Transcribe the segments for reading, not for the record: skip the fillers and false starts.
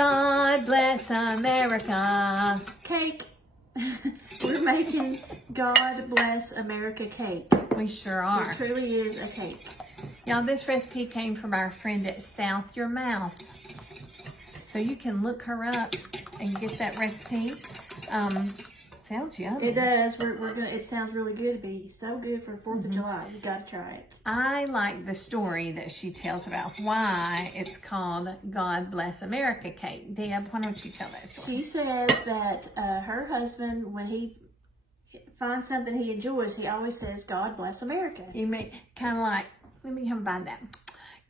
God bless America. Cake. We're making God Bless America cake. We sure are. It truly is a cake. Y'all, this recipe came from our friend at South Your Mouth. So you can look her up and get that recipe. Sounds yummy. It does. We're gonna. It sounds really good. It'd be so good for the 4th of July. You gotta try it. I like the story that she tells about why it's called God Bless America cake. Deb, why don't you tell that story? She says that her husband, when he finds something he enjoys, he always says, "God bless America." You make kind of like, let me come buy that.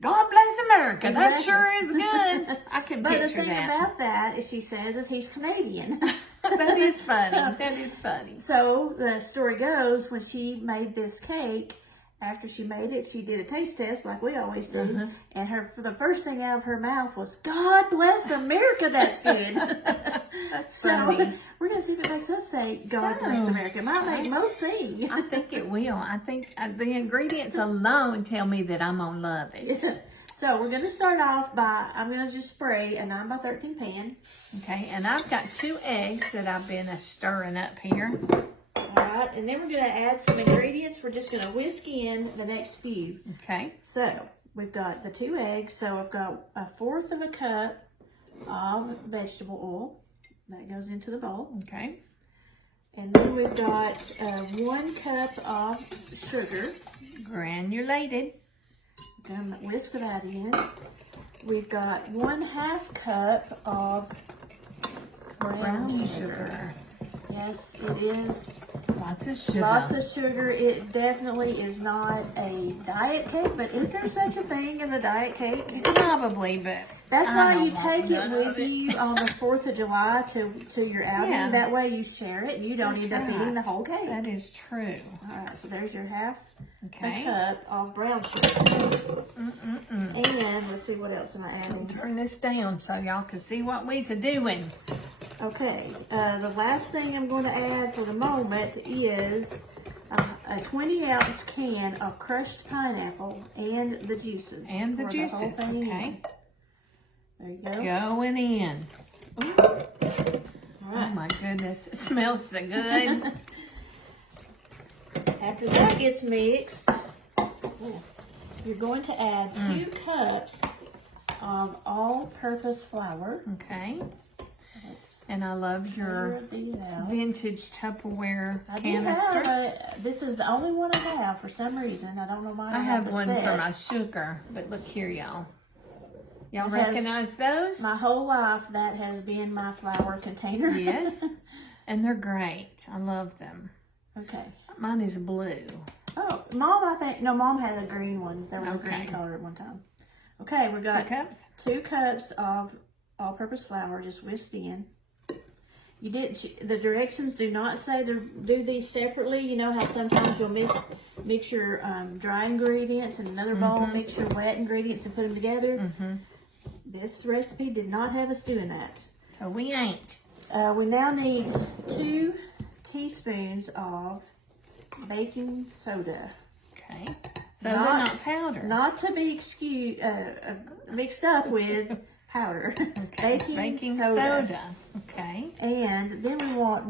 God bless America. Exactly. That sure is good. I can But picture the thing that. about that, is she says, is he's Canadian. That is funny. That is funny. So the story goes, when she made this cake, after she made it, she did a taste test like we always do. And the first thing out of her mouth was, "God bless America, that's good." That's So funny. we're going to see if it makes us say, "God bless America." It might make most sing. I think it will. I think the ingredients alone tell me that I'm going to love it. So we're going to start off by, I'm going to just spray a 9x13 pan. Okay, and I've got 2 eggs that I've been stirring up here. Alright, and then we're going to add some ingredients. We're just going to whisk in the next few. Okay. So, we've got the 2 eggs. So, I've got 1/4 of a cup of vegetable oil. That goes into the bowl. Okay. And then we've got 1 cup of sugar. Granulated. Gonna whisk that in. We've got 1/2 cup of brown sugar. Yes, it is. Lots of sugar. Lots of sugar. It definitely is not a diet cake, but is there such a thing as a diet cake? Probably, but That's I why don't you want take it none with of it. you on the 4th of July to your outing. Yeah. That way you share it and you don't That's end up eating right. the whole cake. That is true. Alright, so there's your 1/2 Okay. cup of brown sugar. And let's see, what else am I adding? Turn this down so y'all can see what we's doing. Okay, the last thing I'm going to add for the moment is a 20-ounce can of crushed pineapple and the juices. And the Pour juices, whole thing in. okay. There you go. Going in. All Oh right. my goodness, it smells so good. After that gets mixed, you're going to add 2 cups of all-purpose flour. Okay. Let's And I love your do that. vintage Tupperware I do canister. have this is the only one I have for some reason. I don't know why. I have the one set. for my sugar, but look here, y'all. Y'all It has- recognize those? My whole life, that has been my flour container. Yes. And they're great. I love them. Okay. Mine is blue. Oh, Mom had a green one. There was a green Okay. color at one time. Okay, we 2 got cups? 2 cups of all-purpose flour just whisked in. The directions do not say to do these separately. You know how sometimes you'll mix your dry ingredients in another bowl, mix your wet ingredients and put them together. This recipe did not have us doing that. So we ain't. We now need 2 teaspoons of baking soda. Okay. Soda, not powder. Not to be mixed up with powder. Okay. Baking soda. Okay. And then we want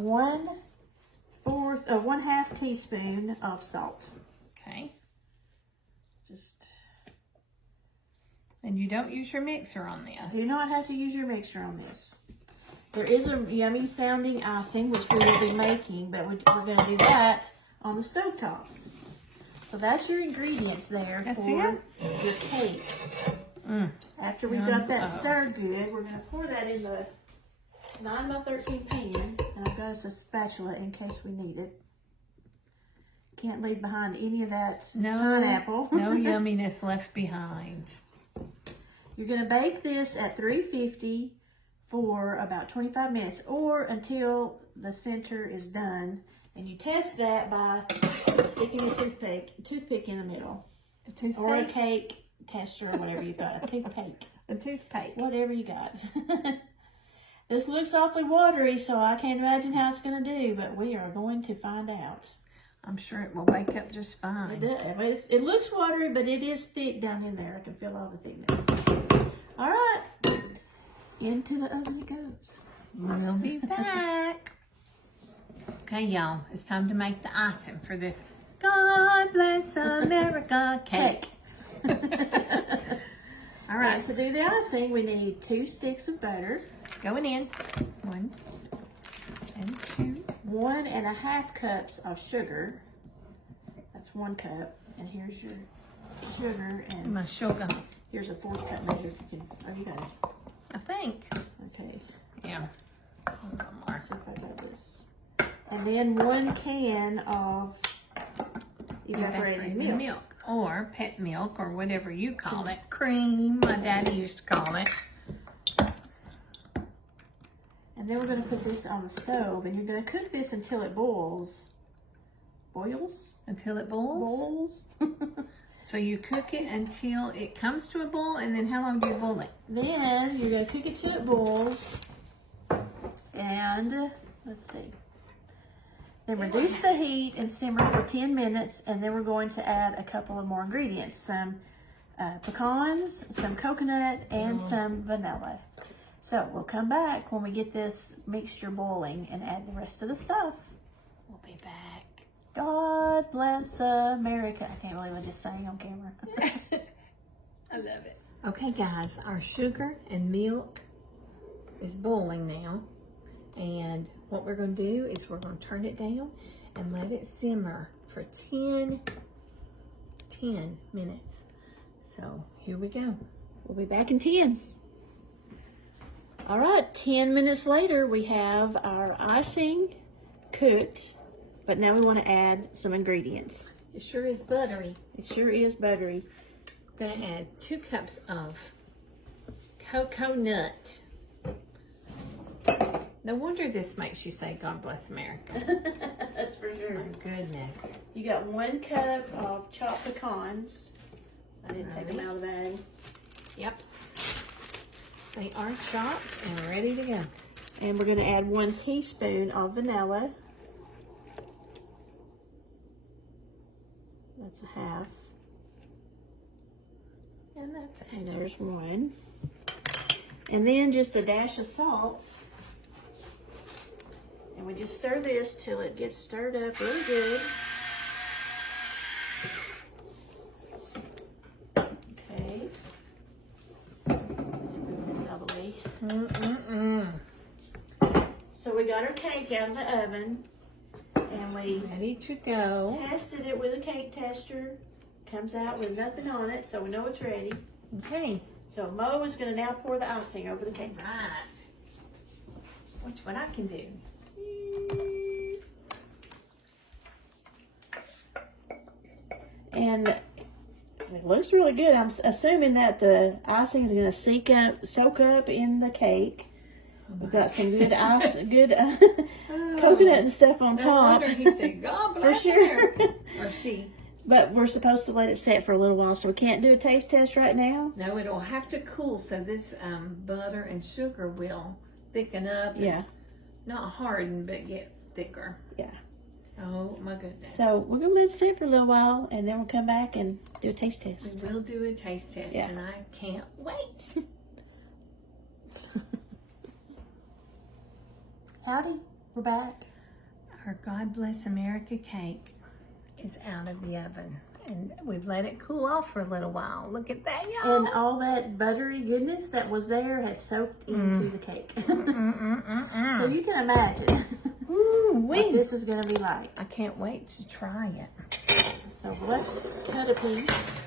1/2 teaspoon of salt. Okay. Just And you don't use your mixer on this. do not have to use your mixer on this. There is a yummy sounding icing, which we will be making, but we're going to do that on the stovetop. So that's your ingredients there That's for your cake. After we've got that stirred good, we're going to pour that in the 9x13 pan, and I've got us a spatula in case we need it. Can't leave behind any of that pineapple. No yumminess left behind. You're going to bake this at 350 for about 25 minutes or until the center is done. And you test that by sticking a toothpick in the middle. A toothpick? Or a cake tester or whatever you've got. A toothpick. A toothpick. Whatever you got. This looks awfully watery, so I can't imagine how it's going to do, but we are going to find out. I'm sure it will wake up just fine. It does. It looks watery, but it is thick down in there. I can feel all the thickness. All right. Into the oven it goes. We'll be back. Okay, y'all, it's time to make the icing for this God Bless America cake. All right, to do the icing, we need 2 sticks of butter. Going in. 1 and 2. 1.5 cups of sugar. That's 1 cup. And here's your sugar. And My sugar, here's a 4th cup measure if you can. Oh, you got it. I think. Okay. Yeah. Hold on, Mark. Let's see if I got this. And then 1 can of evaporated milk. Or pet milk, or whatever you call it. Cream, my daddy used to call it. And then we're going to put this on the stove, and you're going to cook this until it boils. Boils? Until it boils? So you cook it until it comes to a boil, and then how long do you boil it? Then you're going to cook it till it boils. And, let's see. Then reduce the heat and simmer for 10 minutes, and then we're going to add a couple of more ingredients. Some pecans, some coconut, and some vanilla. So we'll come back when we get this mixture boiling and add the rest of the stuff. We'll be back. God bless America. I can't believe I just sang on camera. I love it. Okay, guys, our sugar and milk is boiling now. And what we're going to do is we're going to turn it down and let it simmer for 10 minutes. So here we go. We'll be back in 10. All right, 10 minutes later, we have our icing cooked, but now we want to add some ingredients. It sure is buttery. It sure is buttery. I'm going to add 2 cups of coconut. No wonder this makes you say, God bless America. That's for sure. My goodness. You got 1 cup of chopped pecans. I didn't take them out of the bag. Yep. They are chopped and ready to go. And we're going to add 1 teaspoon of vanilla. That's a half. And that's And there's 1. And then just a dash of salt. And we just stir this till it gets stirred up really good. Okay. Let's move this out of the way. So we got our cake out of the oven. And we ready to go. tested it with a cake tester. Comes out with nothing on it, so we know it's ready. Okay. So Mo is going to now pour the icing over the cake. Right. Watch what I can do. And it looks really good. I'm assuming that the icing is going to soak up in the cake. We've got some good coconut and stuff on top. He said, God For bless sure. America. Or she. But we're supposed to let it set for a little while, so we can't do a taste test right now. No, it'll have to cool so this butter and sugar will thicken up. Yeah. Not harden, but get thicker. Yeah. Oh, my goodness. So we're going to let it sit for a little while, and then we'll come back and do a taste test. We will do a taste test, Yeah. and I can't wait. Howdy, we're back. Our God Bless America cake is out of the oven, and we've let it cool off for a little while. Look at that, y'all. And all that buttery goodness that was there has soaked into the cake. So you can imagine what this is going to be like. I can't wait to try it. So let's cut a piece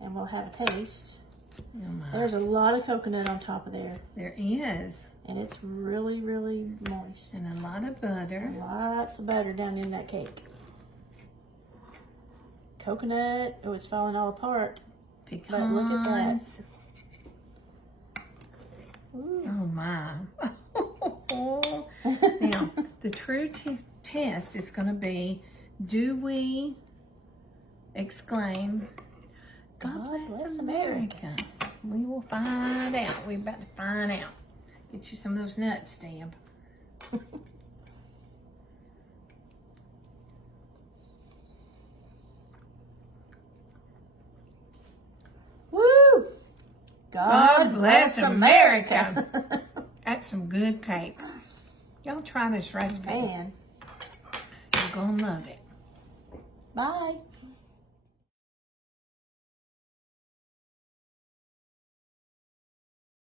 and we'll have a taste. Oh my. There's a lot of coconut on top of there. There is. And it's really, really moist. And a lot of butter. Lots of butter down in that cake. Coconut, oh, it's falling all apart. Pecans. But look at that. Oh my. Now, the true test is going to be, do we exclaim, God bless America? We will find out. We're about to find out. Get you some of those nuts, Deb. Woo! God bless America. That's some good cake. Y'all try this recipe. Man. You're gonna love it. Bye.